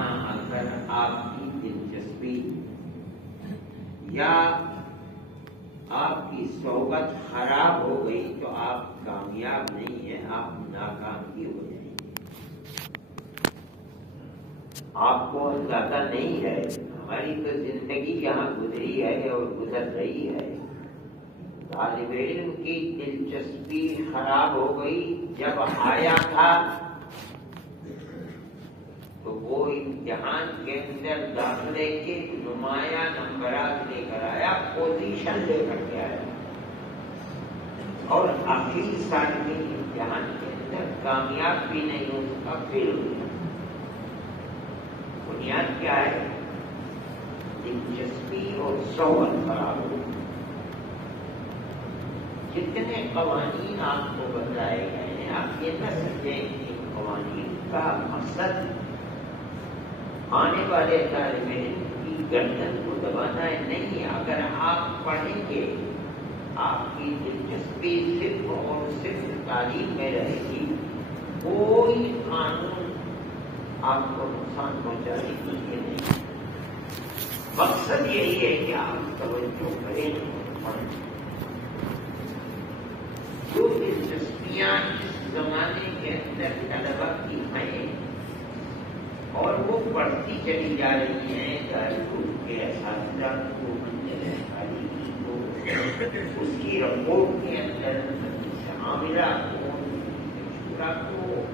یہاں اگر آپ کی دلچسپی یا آپ کی صحبت خراب ہو گئی تو آپ کامیاب نہیں ہیں، آپ ناکام ہی ہو جائیں گے۔ آپ کو اندازہ نہیں ہے، ہماری تو زندگی یہاں گزری ہے اور گزر رہی ہے۔ طالب علم کی دلچسپی خراب ہو گئی، جب آیا تھا تو وہ امتحان کے اندر داخلے کے نمایاں نمبرات لے کر آیا، پوزیشن لے کر کے آیا، اور آخری سال میں امتحان کے اندر کامیاب بھی نہیں ہو سکا، فیل ہو گیا۔ بنیاد کیا ہے؟ دلچسپی اور صحبت خراب ہو گئی۔ جتنے قوانین آپ کو بتائے گئے ہیں، آپ یہ نہ سمجھیں کہ قوانین کا مقصد آنے والے طالب علم کی گردن کو دبانا ہے، نہیں۔ اگر آپ پڑھیں گے، آپ کی دلچسپی صرف اور صرف تعلیم میں رہے گی، کوئی قانون آپ کو نقصان پہنچانے کے لیے نہیں۔ مقصد یہی ہے کہ آپ توجہ کریں اور پڑھیں۔ جو دلچسپیاں اس زمانے کے اندر طلبا کی ہیں اور وہ بڑھتی چلی جا رہی ہیں، دارالعلوم کے اساتذہ کو، منزل تعلیمی کو، اس کی رپورٹ کے اندر عاملہ کو، شورا کو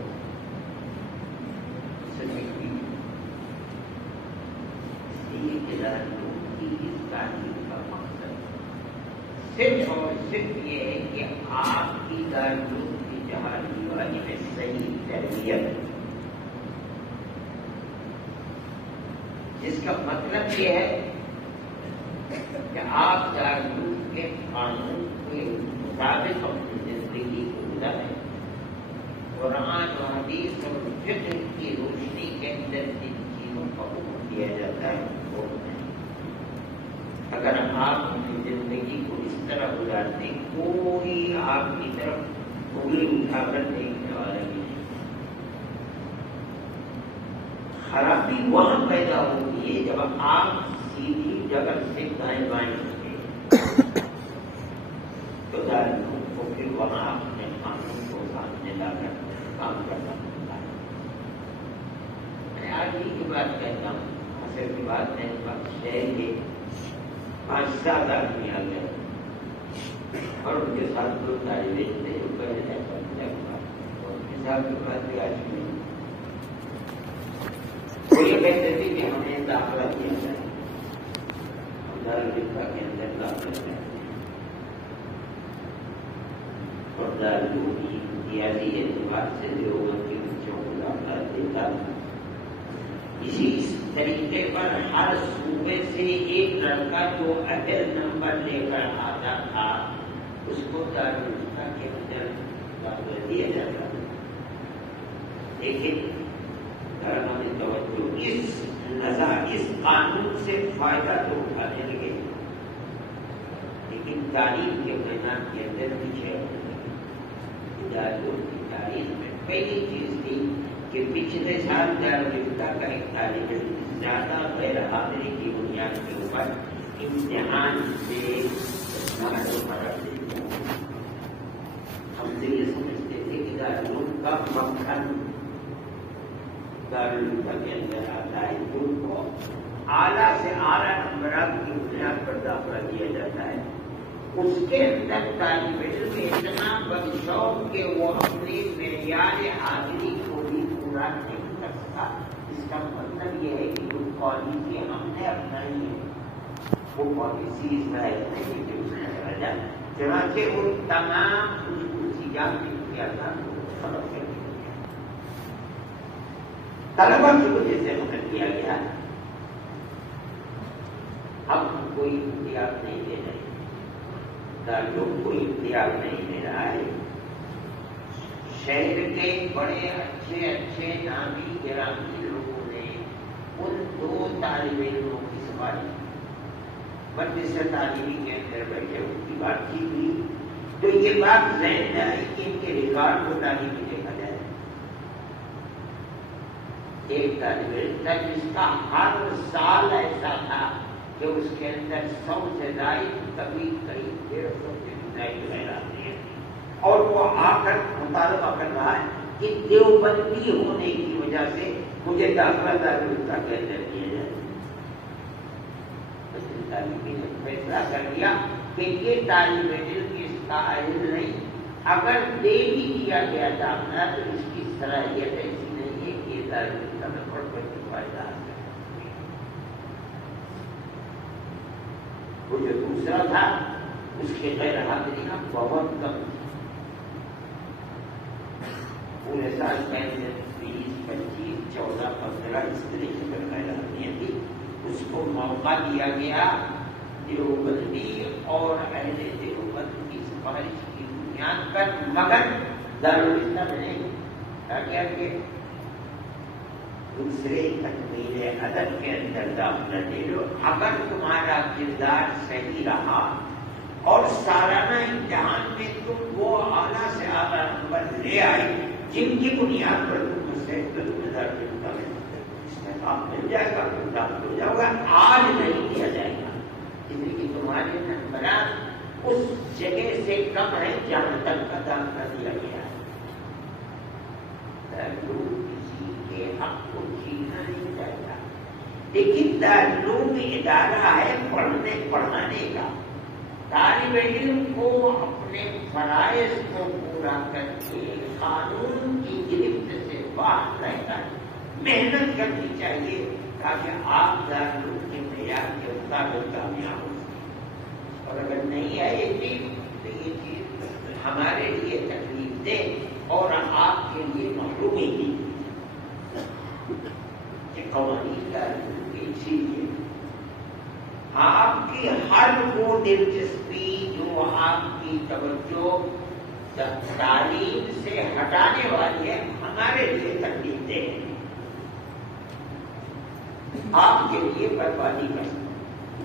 سمجھتی، اس لیے کہ دارالعلوم کی اس تعلیم کا مقصد صرف اور صرف یہ ہے کہ آپ کی دارالعلوم کی جہادی والی میں صحیح تربیت، جس کا مطلب یہ ہے کہ آپ دارالعلوم کے قانون کے مطابق اپنی زندگی کو گزاریں، قرآن و حدیث اور فقہ کی روشنی کے اندر جن چیزوں کا حکم دیا جاتا ہے وہ نہیں۔ اگر آپ اپنی زندگی کو اس طرح گزارتے، کوئی آپ کی طرف انگلی اٹھا کر دیکھنے والا نہیں۔ خرابی وہاں پیدا ہوتی ہے جب آپ سیدھی جگہ سے دائیں بائیں ہوتے، تو دارالعلوم کو پھر وہاں اپنے قانون کو سامنے لا کر کام کرنا پڑتا ہے۔ میں آج ہی کی بات کہتا ہوں، اصل کی بات نہیں، شہر کے 5-7 آدمی آ گئے اور ان کے ساتھ 2 طالب علم تھے جو پہلے ایسا اور ان کے ساتھ کی بات بھی آج نہیں۔ وہ یہ کہتے تھے کہ ہمیں داخلہ کیا جائے، ہم دارالعلوم کے اندر داخلہ کرتے ہیں اور دارالعلوم کی امتیازی اعتبار سے دیوبند کے بچوں کو داخلہ دیتا تھا۔ اسی طریقے پر ہر صوبے سے ایک لڑکا جو اہل نمبر لے کر آتا تھا، اس کو دارالعلوم کے اندر داخلہ دیا جاتا تھا۔ لیکن توجہ، اس قانون سے فائدہ تو اٹھانے لگے، لیکن تعلیم کے میدان کے اندر پیچھے دارالعلوم کی تاریخ میں پہلی چیز تھی کہ پچھلے سال دارالعلوم کا ایک طالب علم زیادہ غیر حاضری کی بنیاد کے اوپر امتحان سے قرار دے دیا۔ ہم سے یہ سمجھتے تھے کہ دارالعلوم کا مکھن دارالعلوم کے اندر آتا ہے، ان کو اعلیٰ سے اعلیٰ نمبرات کی بنیاد پر داخلہ دیا جاتا ہے۔ اس کے اندر طالب علم اتنا بدشوق کہ وہ اپنی معیار حاضری کو بھی پورا نہیں کر سکا۔ اس کا مطلب یہ ہے کہ جو پالیسی ہم نے اپنائی ہے وہ پالیسی اس طرح نہیں کہ اس میں چلا جائے، چنانچہ وہ تمام خصوصیات کیا تھا فرق کر دیا، طلبا کی وجہ سے مقرر کیا گیا۔ اب کوئی امتیاز نہیں دے رہے، دارالعلوم کوئی امتیاز نہیں دے رہا ہے۔ شہر کے بڑے اچھے اچھے نامی گرامی لوگوں نے ان 2 طالب علموں کی سفارش مجلس تعلیمی کے اندر بیٹھے ان کی بات چیت ہوئی، تو یہ بات ذہن میں آئی کہ ان کے ریکارڈ کو تعلیمی دیکھا جائے۔ ایک طالب علم تھا جس کا ہر سال ایسا تھا کہ اس کے اندر 100 سے زائد کبھی قریب 150 سے زائد آتے ہیں، اور وہ آ کر مطالبہ کر رہا ہے کہ دیوبندی ہونے کی وجہ سے مجھے داخلہ دارالعلوم کے اندر دیا جائے۔ طالب نے فیصلہ کر دیا کہ یہ طالب علم اس کا اہل نہیں، اگر دے بھی دیا گیا داخلہ تو اس کی صلاحیت ایسی نہیں ہے کہ یہ طالب علم کا میں پڑھ کر کے فائدہ حاصل کر سکے۔ وہ جو دوسرا تھا اس کے غیر حاضریاں بہت کم تھی، پورے سال میں 20، 25، 14، 15 اس طریقے سے غیر حاضریاں تھی۔ اس کو موقع دیا گیا دیوبندی اور اہل دیوبند کی سفارش کی بنیاد پر، مگر دارالعلوم نے کیا کہ دوسرے تکمیل ادب کے اندر داخلہ دے لو، اگر تمہارا کردار صحیح رہا اور سالانہ امتحان میں تم وہ اعلیٰ سے اعلیٰ نمبر لے آئے جن کی بنیاد پر تم مستقبل دارالعلوم آپ مل جائے گا، داخل ہو جاؤ گا، آج نہیں دیا جائے گا، اس لیے کہ تمہارے نمبرات اس جگہ سے کم ہے جہاں تک کا داخلہ دیا گیا ہے۔ دارالعلوم کسی کے حق کو چھینا نہیں جائے گا، لیکن دارالعلوم ادارہ ہے پڑھنے پڑھانے کا۔ طالب علم کو اپنے فرائض کو پورا کر کے قانون کی گرفت سے باہر رہتا ہے، محنت کرنی چاہیے تاکہ آپ دارالعلوم کے معیار کے مطابق کامیاب ہو سکیں، اور اگر نہیں ہے یہ چیز تو یہ چیز ہمارے لیے تکلیف دہ اور آپ کے لیے محرومی کی کہ قوانین دارالعلوم کی اسی لیے آپ کی ہر وہ دلچسپی جو آپ کی توجہ تعلیم سے ہٹانے والی ہے ہمارے لیے تکلیف دہ ہے، آپ کے لیے بربادی کر سکتے،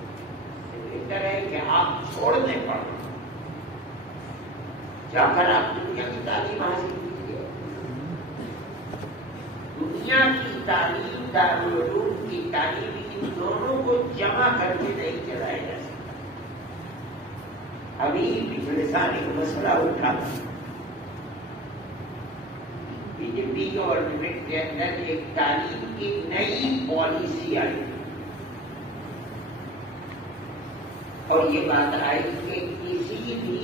بہتر ہے کہ آپ چھوڑنے پڑیں، جا کر آپ دنیا کی تعلیم حاصل کیجیے۔ دنیا کی تعلیم دارالعلوم کی تعلیم ان دونوں کو جمع کر کے نہیں چلایا جا سکتا۔ ابھی پچھلے سال ایک مسئلہ اٹھا، بی جے پی گورنمنٹ کے اندر ایک تعلیم کی نئی پالیسی آئی اور یہ بات آئی کہ کسی بھی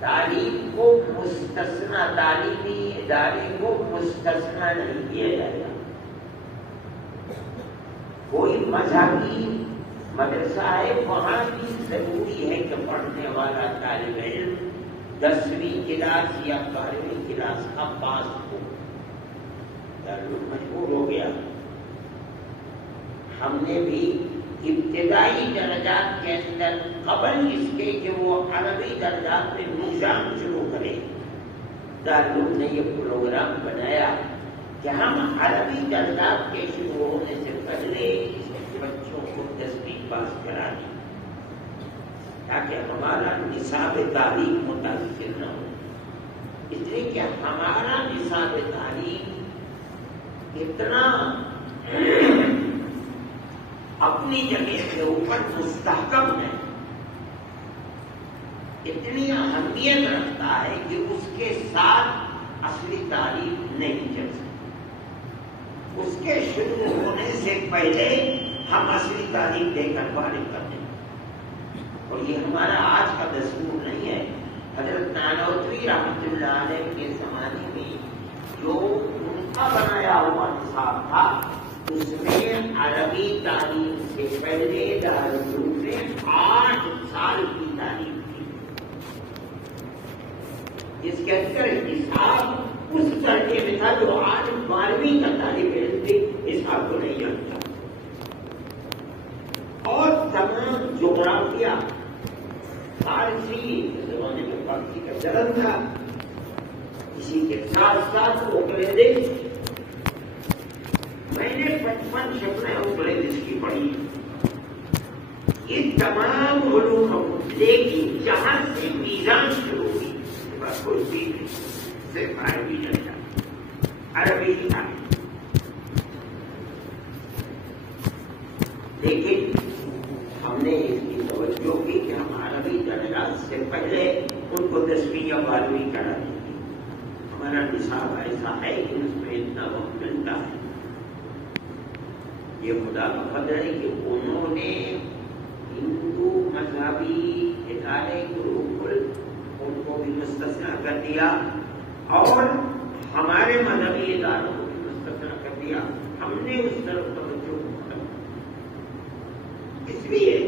تعلیم کو مستثنا، تعلیمی ادارے کو مستثنا نہیں کیا جائے گا۔ کوئی مذہبی مدرسہ ہے وہاں بھی ضروری ہے کہ پڑھنے والا طالب علم 10ویں کلاس یا 12ویں کلاس کا پاس ہو۔ دارالعلوم مجبور ہو گیا، ہم نے بھی ابتدائی درجات کے اندر قبل اس کے کہ وہ عربی درجات میں نظام شروع کرے، دارالعلوم نے یہ پروگرام بنایا کہ ہم عربی درجات کے شروع ہونے سے پہلے اس بچوں کو 10ویں پاس کرا دیں تاکہ ہمارا نصاب تعلیم متاثر نہ ہو۔ اس لیے کہ ہمارا نصاب تعلیم اتنا اپنی جگہ کے اوپر مستحکم ہے، اتنی اہمیت رکھتا ہے کہ اس کے ساتھ اصلی تعلیم نہیں چل سکتی۔ اس کے شروع ہونے سے پہلے ہم اصلی تعلیم دے کر فارغ کر دیں، اور یہ ہمارا آج کا دستور نہیں ہے۔ حضرت نانوتوی رحمۃ اللہ علیہ کے زمانے میں جو ان کا بنایا ہوا نصاب تھا اس میں عربی تعلیم سے پہلے دارالعلوم میں 8 سال کی تعلیم تھی، جس کے اندر نصاب اس درجے میں تھا جو آج 12ویں کا طالب علم بھی نصاب کو نہیں جانتا، اور تمام جغرافیہ فارسی زمانے میں فارسی کا چلن تھا، اسی کے ساتھ ساتھ انگریزی، میں نے 55 شکلیں انگریزی کی پڑھی، یہ تمام علوم، لیکن جہاں سے میزان شروع ہوئی بس کوئی چیز نہیں، صرف عربی جانتا، عربی ہی تھا، لیکن ہم نے اس کی توجہ کی کہ ہم عربی درجات سے پہلے ان کو 10ویں یا 12ویں کرا دیں گے. ہمارا نصاب ایسا ہے کہ اس میں اتنا وقت ملتا ہے. یہ خدا کا فضل ہے کہ انہوں نے ہندو مذہبی ادارے گروکل ان کو بھی مستثنا کر دیا اور ہمارے مذہبی اداروں کو بھی مستثنا کر دیا. ہم نے اس طرف توجہ ختم اس لیے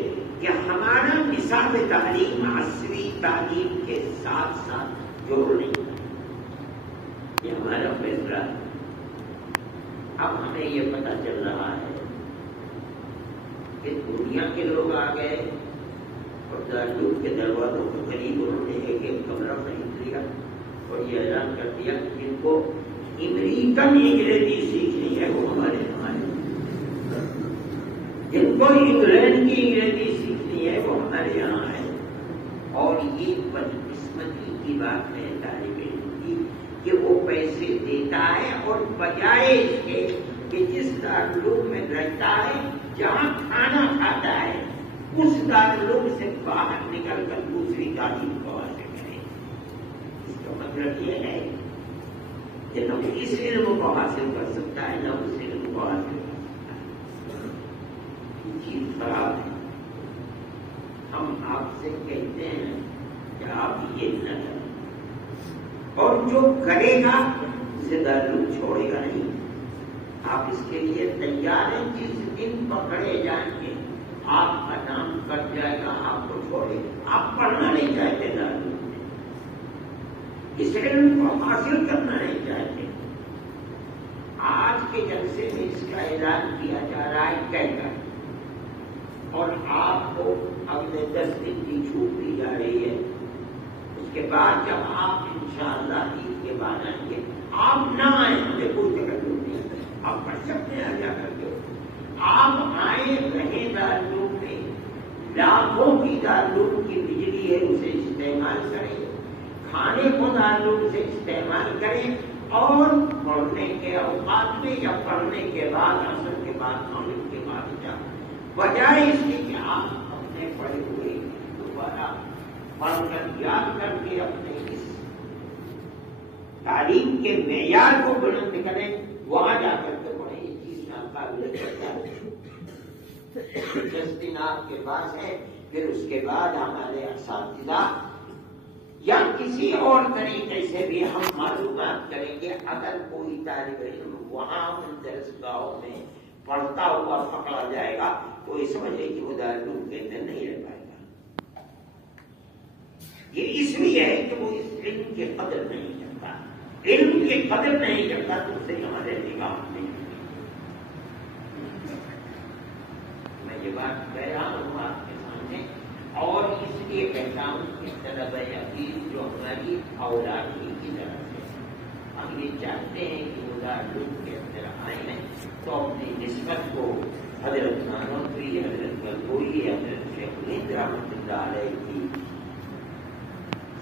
کہ ہمارا نصاب تعلیم عصری تعلیم کے ساتھ ساتھ جوڑ نہیں ہے. یہ ہمارا فیصلہ ہے. اب ہمیں یہ پتہ چل رہا ہے کہ دنیا کے لوگ آ گئے اور دارالعلوم کے دروازوں کے قریب انہوں نے ایک کمرہ خرید لیا اور یہ اعلان کر دیا کہ جن کو امریکن انگریزی سیکھنی ہے وہ ہمارے جن کو انگلینڈ کی انگریزی سیکھنی ہے وہ ہمارے یہاں ہے. اور یہ بدقسمتی کی بات ہے طالب علم کی کہ وہ پیسے دیتا ہے اور بجائے اس کے کہ جس دارالعلوم میں رہتا ہے جہاں کھانا کھاتا ہے اس دارالعلوم سے باہر نکل کر دوسری تعلیم کو حاصل کرے. اس کا مطلب یہ ہے کہ نہ وہ اس علم کو حاصل کر سکتا ہے نہ اس علم کو حاصل کر سکتا ہے. یہ چیز خراب ہے. ہم آپ سے کہتے ہیں کہ آپ یہ نہ کریں اور جو کرے گا اسے دارالعلوم چھوڑے گا نہیں. آپ اس کے لیے تیار ہیں. جس دن پکڑے جائیں گے آپ کا نام کٹ جائے گا آپ کو چھوڑے. آپ پڑھنا نہیں چاہتے دارالعلوم میں, اس علم کو حاصل کرنا نہیں چاہتے. آج کے جلسے میں اس کا اعلان کیا جا رہا ہے کہہ کر اور آپ کو اگلے 10 دن کی چھوٹ دی جا رہی ہے. اس کے بعد جب آپ انشاءاللہ عید کے بعد آئیں گے آپ نہ آئیں ہمیں کوئی تکلیف نہیں. آپ پڑھ سکتے ہیں جا کر کے. آپ آئے رہے دارالعلوم میں لاکھوں کی دارالعلوم کی بجلی ہے اسے استعمال کریں. کھانے کو دارالعلوم سے استعمال کریں اور پڑھنے کے اوقات میں یا پڑھنے کے بعد عصر کے بعد مغرب کے بعد جا بجائے اس کے کہ آپ اپنے پڑھے ہوئے دوبارہ پڑھ کر یاد کر کے اپنے اس تعلیم کے معیار کو بلند کریں وہاں جا کر کے پڑھیں. یہ چیز ناقابل کرتا ہے. 10 دن آپ کے پاس ہے پھر اس کے بعد ہمارے اساتذہ یا کسی اور طریقے سے بھی ہم معلومات کریں گے. اگر کوئی طالب علم وہاں ان درسگاہوں میں پڑھتا ہوا پکڑا جائے گا تو یہ سمجھے کہ وہ دارالعلوم کے اندر نہیں رہ پائے گا. یہ اس لیے ہے کہ وہ اس علم کی قدر نہیں کرتا. علم کی قدر نہیں کرتا تو اسے ہمارے نگاہ نہیں. میں یہ بات کہہ رہا ہوں آپ کے سامنے اور اس لیے کہتا ہوں کہ طلبہ حدیث جو ہماری اولاد کی طرف ہے ہم یہ چاہتے ہیں کہ وہ دارالعلوم کے اندر آئے ہیں تو اپنی نسبت کو حضرت نانوتوی حضرت گلگوئی حضرت شیخ الہند رحمۃ اللہ علیہ کی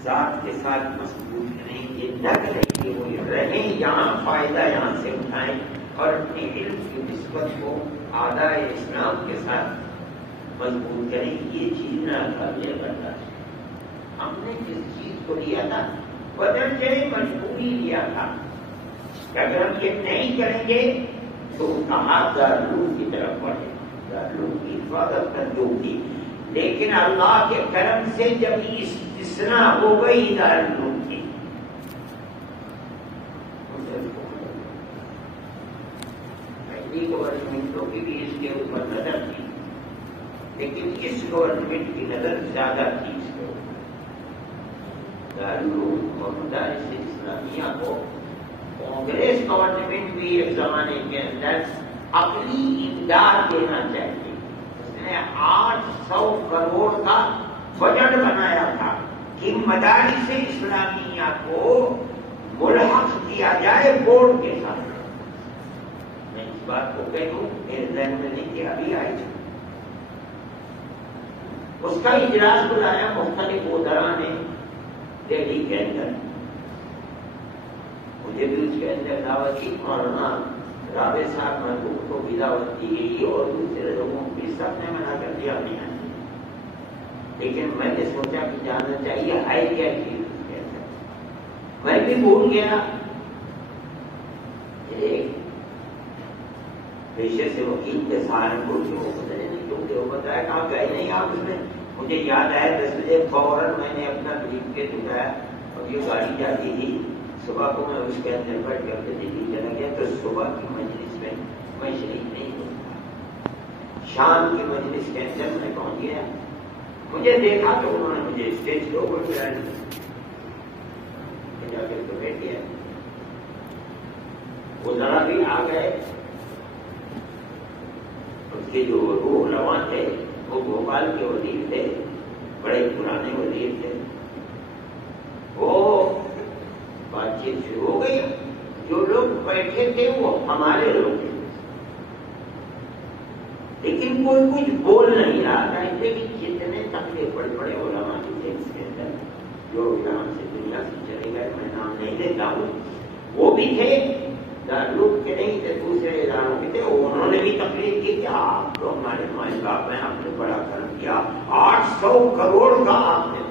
ذات کے ساتھ مضبوط کریں. یہ نہ کریں کہ وہ رہیں یہاں فائدہ یہاں سے اٹھائیں اور اپنے علم کی نسبت کو آدائے اسلام کے ساتھ مضبوط کریں. یہ چیز نہ قابل برداشت. ہم نے جس چیز کو لیا تھا بدرجہ مجبوری لیا تھا کہ اگر ہم یہ نہیں کریں گے تو کہاں دارالعلوم کی طرف بڑھے. دارالعلوم کی حفاظت کر جو کی لیکن اللہ کے کرم سے جب استثنا ہو گئی دارالعلوم کی پہلی گورنمنٹوں کی بھی اس کے اوپر نظر تھی لیکن اس گورنمنٹ کی نظر زیادہ تھی اس کے اوپر. دارالعلوم اور مدارس اسلامیہ کو کانگریس گورنمنٹ بھی ایک زمانے کے اندر اپنی امداد دینا چاہیے. اس نے 800 کروڑ کا بجٹ بنایا تھا کہ مدارس اسلامیہ کو ملحق کیا جائے بورڈ کے ساتھ. میں اس بات کو کہہ دوں میرے ذہن میں نہیں کہ ابھی آئی تھی. اس کا اجلاس بلایا مختلف وزراء نے دہلی کے اندر. مجھے بھی اس کے اندر دعوت کی مولانا رابع صاحب محبوب کو بداوت دی گئی اور دوسرے لوگوں کی سب نے منع کر دیا نہیں آنے، لیکن میں نے سوچا کہ جاننا چاہیے ہے کیا چیز اس کے اندر۔ میں بھی بھول گیا، ایک پیشے سے وکیل کے سہارنپور سے وہ پتہ نہیں کیونکہ وہ بتایا کہ آپ گئے نہیں آپ اس میں، مجھے یاد آیا 10 بجے فوراً میں نے اپنا بریف کیس اٹھایا اور یہ گاڑی جاتی تھی صبح کو، میں اس کے اندر بیٹھ کر کے دلی چلا گیا تو صبح کی مجلس میں میں شریک نہیں ہوتا، شام کی مجلس کے اندر میں پہنچ گیا، مجھے دیکھا تو انہوں نے مجھے اسٹیج کے اوپر بلا دیا، جا کر کے بیٹھ گیا، وہ ذرا بھی آ گئے، اس کے جو روح رواں تھے وہ بھوپال کے وزیر تھے، بڑے پرانے وزیر تھے، وہ بات چیت شروع ہو گئی، جو لوگ بیٹھے تھے وہ ہمارے لوگ تھے، لیکن کوئی کچھ بول نہیں رہا تھا، لیکن جتنے تقریر بڑے بڑے علماء تھے اس کے اندر جو یہاں سے دنیا سے چلے گئے، میں نام نہیں لیتا ہوں، وہ بھی تھے، دارالعلوم کے نہیں تھے، دوسرے اداروں کے تھے، انہوں نے بھی تقریر کی کہ آپ تو ہمارے ماں باپ ہیں، آپ نے بڑا کرم کیا، 800 کروڑ کا آپ نے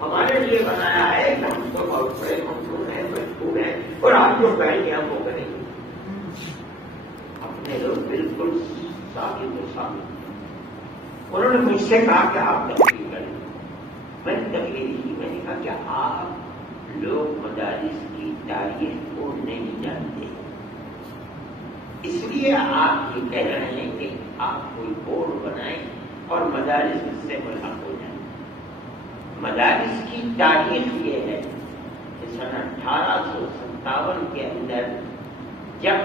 ہمارے لیے بنایا ہے کہ ہم تو بہت بڑے ممنون ہیں، مشکور ہیں، اور آپ جو کہیں گے ہم وہ کریں گے۔ اپنے لوگ بالکل ثابت و ثابت، انہوں نے مجھ سے کہا کہ آپ تقریر کریں، میں نے تقریر کی، میں نے کہا کہ آپ لوگ مدارس کی تاریخ کو نہیں جانتے، اس لیے آپ یہ کہہ رہے ہیں کہ آپ کوئی بورڈ بنائیں اور مدارس سے ملحق ہو جائیں۔ مدارس کی تاریخ یہ ہے کہ سن 1857 کے اندر جب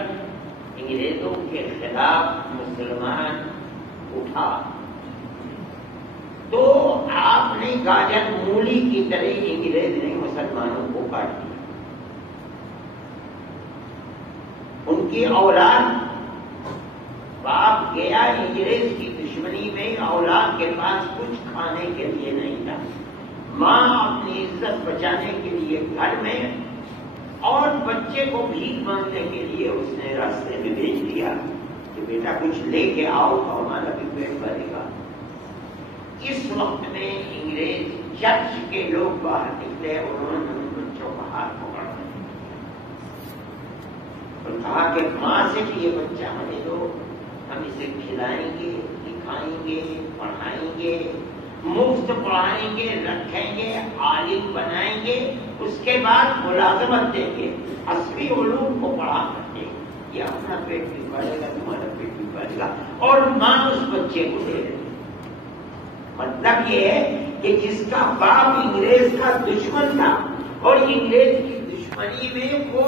انگریزوں کے خلاف مسلمان اٹھا تو آپ نے گاجر مولی کی طرح انگریز نے مسلمانوں کو کاٹ دیا، ان کی اولاد، باپ گیا انگریز کی دشمنی میں، اولاد کے پاس کچھ کھانے کے لیے نہیں تھا، ماں اپنی عزت بچانے کے لیے گھر میں اور بچے کو بھیک مانگنے کے لیے اس نے راستے میں بھیج دیا کہ بیٹا کچھ لے کے آؤ تو ہمارا بھی پیٹ بھرے گا۔ اس وقت میں انگریز چرچ کے لوگ باہر نکلے، انہوں نے ان بچوں کا ہاتھ پکڑ اور کہا کہ ماں سے کہ یہ بچہ ہمیں دو، ہم اسے کھلائیں گے، دکھائیں گے، پڑھائیں گے، مفت پڑھائیں گے، رکھیں گے، عالم بنائیں گے، اس کے بعد ملازمت دیں گے، عصری علوم کو پڑھا کر دیں گے، یہ اپنا پیٹ بھی بھرے گا، تمہارا پیٹ بھی بھرے گا، اور ماں اس بچے کو دے رہی۔ مطلب یہ ہے کہ جس کا باپ انگریز کا دشمن تھا اور انگریز کی دشمنی میں وہ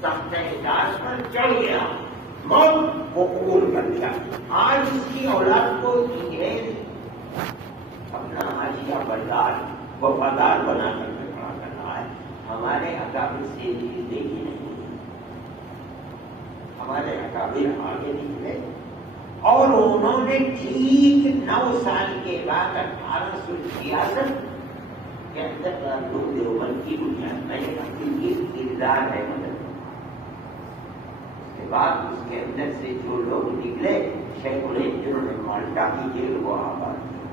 تخت اعتراض پر چڑھ گیا، موت کو قبول کر لیا، آج اس کی اولاد کو انگریز اپنا حاشیہ بردار وفادار بنا کر کے کھڑا کر رہا ہے۔ ہمارے اکابر سے یہ چیز دیکھی نہیں، ہمارے اکابر آگے نکلے اور انہوں نے ٹھیک 9 سال کے بعد 1866 کے اندر دیوبند کی بنیاد میں یہ کردار ہے مدد۔ اس کے بعد اس کے اندر سے جو لوگ نکلے، شیخ الہند جنہوں نے مالٹا کی جیل کو آباد کیا،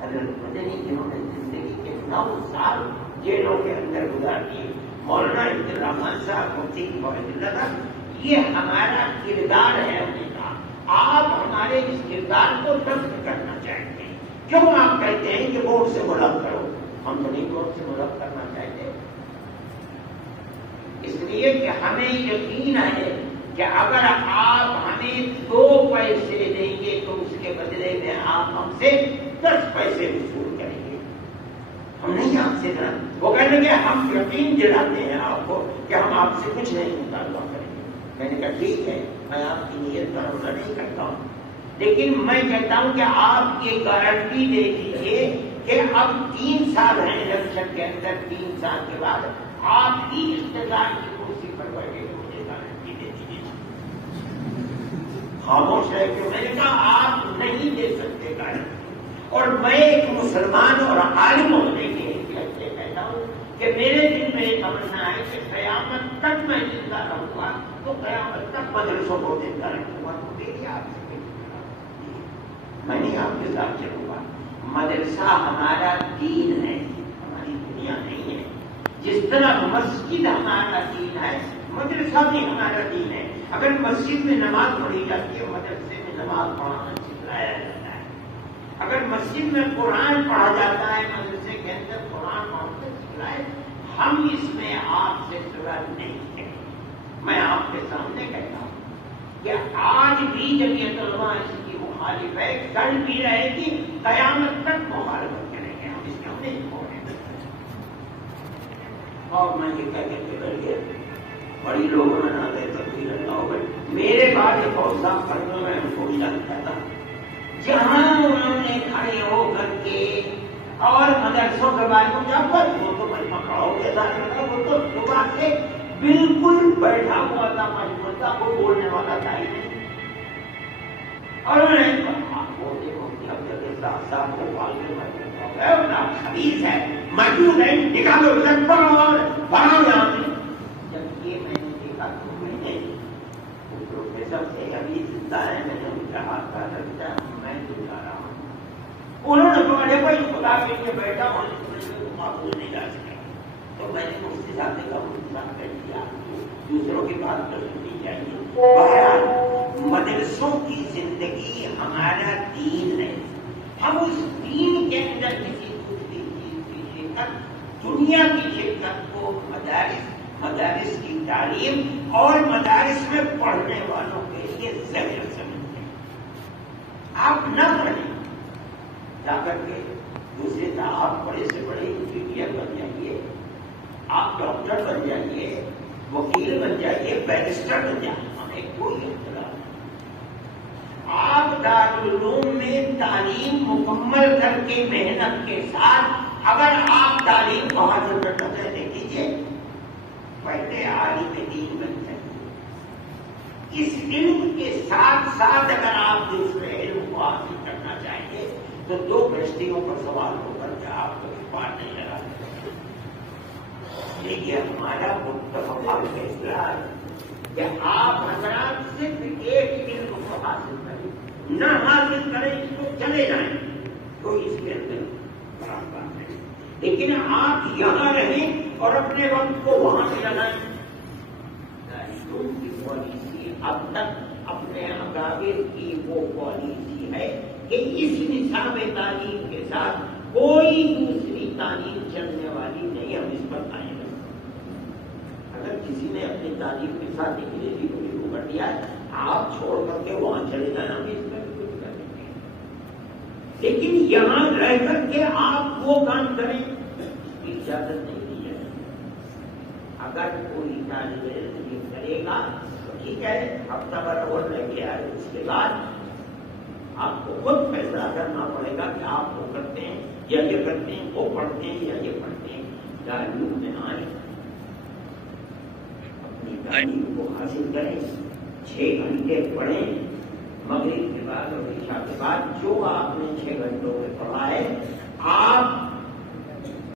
حضرت مدنی جنہوں نے زندگی کے 9 سال جیلوں کے اندر گزار دیے، مولانا عبد الرحمان صاحب مفتی فیض اللہ صاحب، یہ ہمارا کردار ہے۔ ہم نے کہا آپ ہمارے اس کردار کو نصب کرنا چاہتے ہیں، کیوں آپ کہتے ہیں کہ ووٹ سے ملحق کرو؟ ہم تو نہیں ووٹ سے ملحق کرنا چاہتے، اس لیے کہ ہمیں یقین ہے کہ اگر آپ ہمیں 2 پیسے دیں گے تو اس کے بدلے میں آپ ہم سے 10 پیسے وصول کریں گے، ہم نہیں آپ سے کریں۔ وہ کہنے کہ ہم یقین دلاتے ہیں آپ کو کہ ہم آپ سے کچھ نہیں مطالبہ کریں گے۔ میں نے کہا ٹھیک ہے، میں آپ کی نیت پر حملہ نہیں کرتا ہوں، لیکن میں کہتا ہوں کہ آپ یہ گارنٹی دے دیجیے کہ اب 3 سال ہیں الیکشن کے اندر، 3 سال کے بعد آپ ہی اقتدار کی کرسی پر بیٹھے، مجھے گارنٹی دے دیجیے۔ خاموش ہے کہ میں نے کہا آپ نہیں دے سکتے گارنٹی، اور میں ایک مسلمان اور عالم ہونے کے حیثیت سے کہتا ہوں کہ میرے دل میں یہ تمنا ہے کہ قیامت تک میں زندہ رہوں گا تو قیامت تک مدرسوں کو دیتا رہوں تو دے دیا آپ سے میں نہیں آپ کے ساتھ چلوں گا. مدرسہ ہمارا دین ہے، ہماری دنیا نہیں ہے. جس طرح مسجد ہمارا دین ہے، مدرسہ بھی ہمارا دین ہے. اگر مسجد میں نماز پڑھی جاتی ہے، مدرسے میں نماز پڑھانا سکھلایا جاتا ہے. اگر مسجد میں قرآن پڑھا جاتا ہے، مدرسے کے اندر قرآن پڑھنا سکھلائے. ہم اس میں آپ سے سوال نہیں ہے. میں آپ کے سامنے کہتا ہوں کہ آج بھی جمعیت علماء اس کی مخالف ہے، کل بھی رہے گی، قیامت تک مخالفت کریں گے. ہم اس کے نہیں چھوڑیں گے. اور میں یہ کہہ کے چل گیا، بڑی لوگوں نے نہ دے تقدیر اللہ ہو گئی. میرے بعد ایک اور صاحب کرنے میں ان کو کہتا ہوں، جہاں انہوں نے کھڑے ہو کر کے اور مدرسوں کے بارے میں جب پر وہ تو مکڑوں کے ساتھ وہ تو صبح سے بالکل بیٹھا ہوا تھا، مجبورتا کو بولنے والا تھا ہی نہیں. اور انہوں نے صاحب کو پال کے خبیث ہے، موجود ہے، نکالو پڑھو اور پڑھو یہاں سے. جب یہ میں نے دیکھا تو میں نے پروفیسر سے ابھی زندہ ہے، میں نے ان کا ہاتھ کا رکھتا ہے، میں تو جا رہا ہوں. انہوں نے کہا بھائی خدا کے لیے بیٹھا اور معقول نہیں جا سکے. تو میں نے مفتی صاحب نے کہا مفتی صاحب کر دیا، دوسروں کی بات تو سننی چاہیے. بہرحال مدرسوں کی زندگی ہمارا دین ہے. ہم اس دین کے اندر کسی دوسری چیز کی شرکت، دنیا کی شرکت کو مدارس کی تعلیم اور مدارس میں پڑھنے والوں کے لیے زہر سمجھتے ہیں. آپ نہ پڑھیں، جا کر کے دوسرے کا آپ بڑے سے بڑے انجینئر بن جائیے، آپ ڈاکٹر بن جائیے، وکیل بن جائیے، بیرسٹر بن جائیے، ہمیں کوئی اختلاف نہیں. آپ دارالعلوم میں تعلیم مکمل کر کے محنت کے ساتھ اگر آپ تعلیم کو حاصل کرنا چاہتے کیجیے، پہلے عالم دین بن سکتے. اس علم کے ساتھ ساتھ اگر آپ دوسرے علم کو حاصل کرنا چاہیے تو دو کشتیوں پر سوار ہو کر کے آپ کو پار نہیں لگا سکتے. یہ ہمارا متفقہ فیصلہ ہے کہ آپ حضرات صرف ایک علم کو حاصل کریں، نہ حاصل کریں اس کو چلے جائیں تو اس کے اندر خراب بات ہے. لیکن آپ یہاں رہیں اور اپنے وقت کو وہاں سے لگائیں. کی پالیسی اب تک اپنے اکابر کی وہ پالیسی ہے کہ اس نصاب تعلیم کے ساتھ کوئی دوسری تعلیم چلنے والی نہیں. ہم اس پر قائم ہیں. اگر کسی نے اپنی تعلیم کے ساتھ انگریزی کو شروع کر دیا ہے، آپ چھوڑ کر کے وہاں چلے جانا بھی اس میں کچھ کر دیں گے. لیکن یہاں رہ کر کے آپ وہ کام کریں اس کی اجازت نہیں دی جائے. اگر کوئی طالب علم یہ کرے گا تو ٹھیک ہے، ہفتہ بھر اور لے کے آئے، اس کے بعد آپ کو خود فیصلہ کرنا پڑے گا کہ آپ وہ کرتے ہیں یا یہ کرتے ہیں، وہ پڑھتے ہیں یا یہ پڑھتے ہیں. دارالعلوم میں آئیں، اپنی تعلیم کو حاصل کریں، 6 گھنٹے پڑھیں، مغرب کے بعد اور عشاء کے بعد جو آپ نے 6 گھنٹوں میں پڑھا ہے آپ